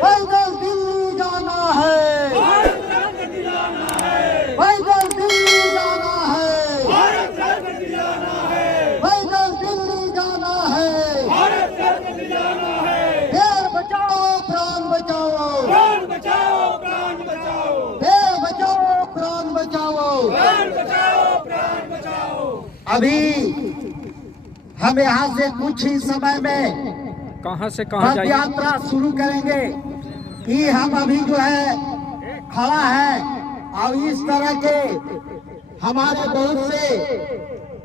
पैदल दिल्ली जाना है, पैदल दिल्ली जाना है, पैदल दिल्ली जाना है। देश बचाओ प्राण बचाओ, देश बचाओ प्राण बचाओ। अभी हम यहाँ से कुछ ही समय में कहाँ से कहाँ पद जाएंगे? यात्रा शुरू करेंगे कि हम अभी जो है खड़ा है और इस तरह के हमारे बहुत से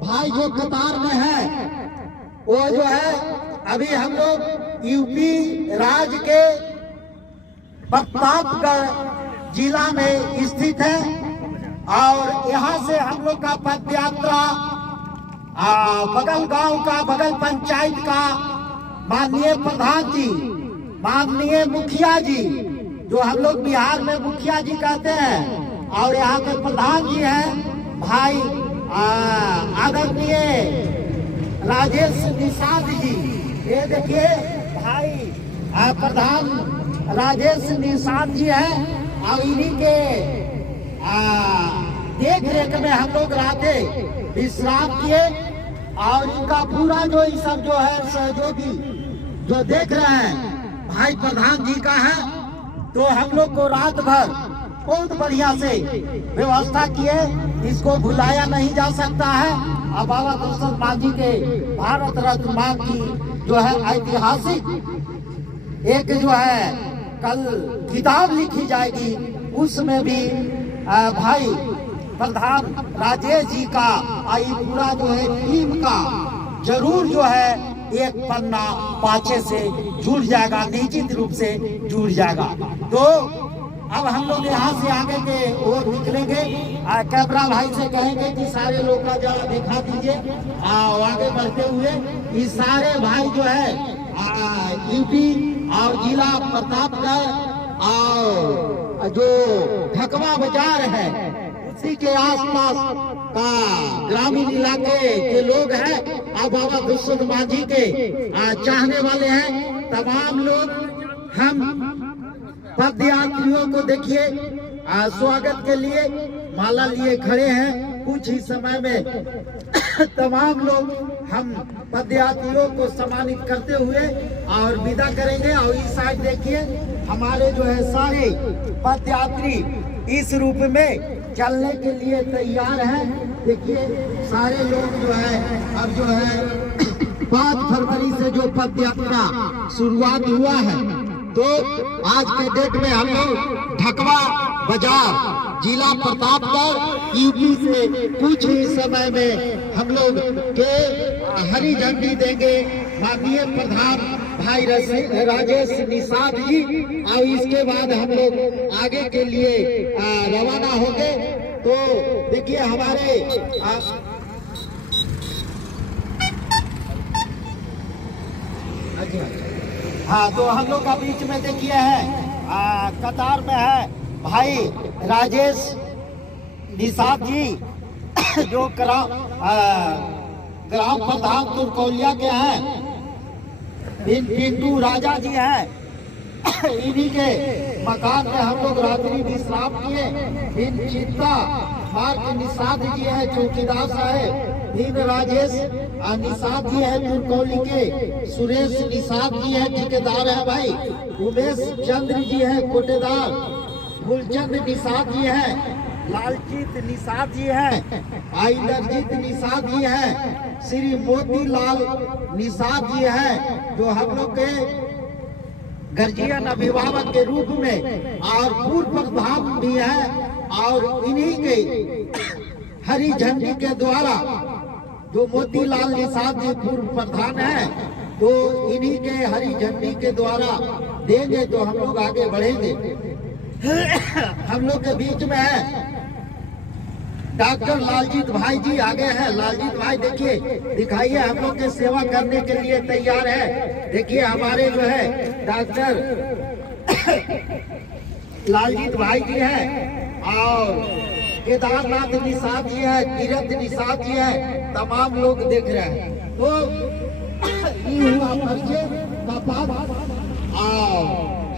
भाई जो कतार में हैं वो जो है अभी हम लोग यूपी राज्य के प्रतापगढ़ जिला में स्थित है और यहाँ से हम लोग का पद यात्रा बगल गांव का, बगल पंचायत का माननीय प्रधान जी, माननीय मुखिया जी, जो हम लोग बिहार में मुखिया जी कहते हैं, और यहाँ के प्रधान जी हैं भाई आदरणीय राजेश निषाद जी। ये देखिए भाई प्रधान राजेश निषाद जी हैं और इन्हीं के देख रेख में हम लोग रहते विश्राम किए और इनका पूरा जो ये सब जो है सहयोगी जो देख रहे हैं भाई प्रधान जी का है। तो हम लोग को रात भर बहुत बढ़िया से व्यवस्था किए, इसको भुलाया नहीं जा सकता है। अब बाबा दशरथ मांझी के भारत रत्न मांग की जो है ऐतिहासिक एक जो है कल किताब लिखी जाएगी, उसमें भी भाई प्रधान राजेश जी का आई पूरा जो है टीम का जरूर जो है एक पन्ना पाछे से जुड़ जाएगा, निश्चित रूप से जुड़ जाएगा। तो अब हम लोग यहाँ से आगे के ओर निकलेंगे। कैमरा भाई से कहेंगे कि सारे लोग का जरा दिखा दीजिए। आगे बढ़ते हुए ये सारे भाई जो है यूपी और जिला प्रतापगढ़ और जो ढकवा बाजार है उसी के आसपास का ग्रामीण इलाके के लोग हैं और बाबा दशरथ मांझी के चाहने वाले हैं। तमाम लोग हम पद यात्रियों को देखिए स्वागत के लिए माला लिए खड़े हैं। कुछ ही समय में तमाम लोग हम पद यात्रियों को सम्मानित करते हुए और विदा करेंगे। और इस साइड देखिए हमारे जो है सारे पद यात्री इस रूप में चलने के लिए तैयार हैं। देखिए सारे लोग जो है अब जो है 5 फरवरी से जो पद यात्रा शुरुआत हुआ है, तो आज के डेट में हम लोग ढकवा बाजार जिला प्रतापगढ़ यूपी से कुछ ही समय में हम लोग के हरी झंडी देंगे माननीय प्रधान भाई राजेश निषाद जी और इसके बाद हम लोग आगे के लिए रवाना होंगे। तो देखिए हमारे हाँ, तो हम लोग का बीच में देखिए है कतार में है भाई राजेश निषाद जी जो ग्राम प्रधान तुरकौलिया के हैं। पिंटू राजा जी हैं, इन्हीं के मकान में हम लोग रात्रि विश्राम किए। चिंता मार्ग निषाद जी है चौकीदार साहेब, दीन राजेश निषाद जी है तुरकौली के, सुरेश निषाद जी है ठेकेदार है भाई, उमेश चंद्र जी है कोटेदार, फूलचंद निषाद जी है, लालजीत निषाद जी है, इंद्रजीत निषाद जी है, श्री मोतीलाल निषाद जी है जो हम लोग के गार्जियन अभिभावक के रूप में और पूर्व प्रधान भी है। और इन्हीं के हरी झंडी के द्वारा जो मोतीलाल निषाद जी पूर्व प्रधान है, तो इन्हीं के हरी झंडी के द्वारा देंगे तो हम लोग आगे बढ़ेंगे। हम लोग के बीच में है डॉक्टर लालजीत भाई जी आगे हैं। लालजीत भाई देखिए दिखाइए, हम लोग के सेवा करने के लिए तैयार है। देखिए हमारे जो है डॉक्टर लालजीत भाई जी हैं और केदारनाथ निषाद जी है, किरत निषाद जी है, तमाम लोग देख रहे हैं। तो ये हुआ परिचय का बात।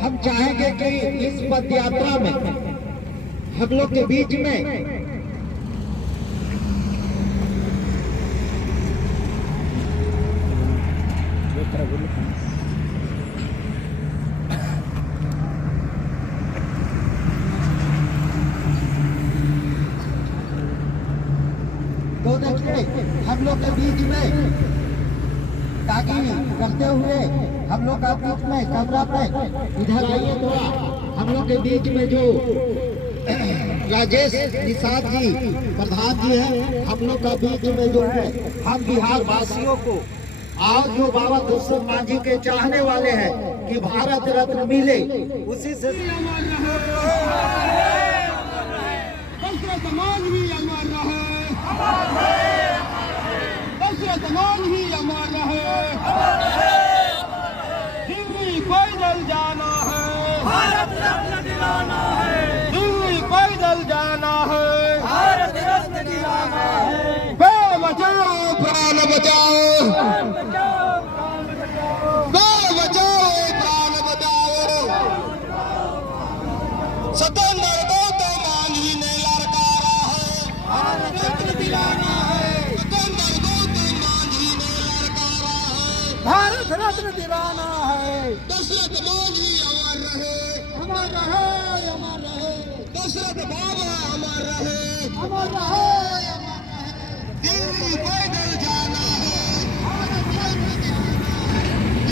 हम चाहेंगे कि इस पद यात्रा में हम लोग के बीच में तो देखिए हम लोग के बीच में ताकि करते हुए हम लोग का बीच में कमरा पे इधर आइए थोड़ा। हम लोग के बीच में जो राजेश निषाद जी प्रधान जी हैं, हम लोग का बीच में जो है हम बिहार वासियों को आज जो बाबा दुष्यंत मांझी के चाहने वाले हैं कि भारत रत्न मिले, उसी से ही अमर रहे, दिल्ली पैदल जाना है, भारत रत्न दिलाना है, दिल्ली पैदल जाना है, भारत रत्न दिलाना है। प्राण बचाओ, प्राण बचाओ, प्राण बचाओ, प्राण बचाओ, प्राण बचाओ। स्वतंत्र गौतम मांझी ने ललकारा है, भारत रत्न दिलाना है, भारत रत्न दिलाना है। दशरथ मांझी अमर रहे, अमर रहे, अमर रहे। दशरथ बाबा अमर रहे, अमर रहे, अमर रहे। दिल्ली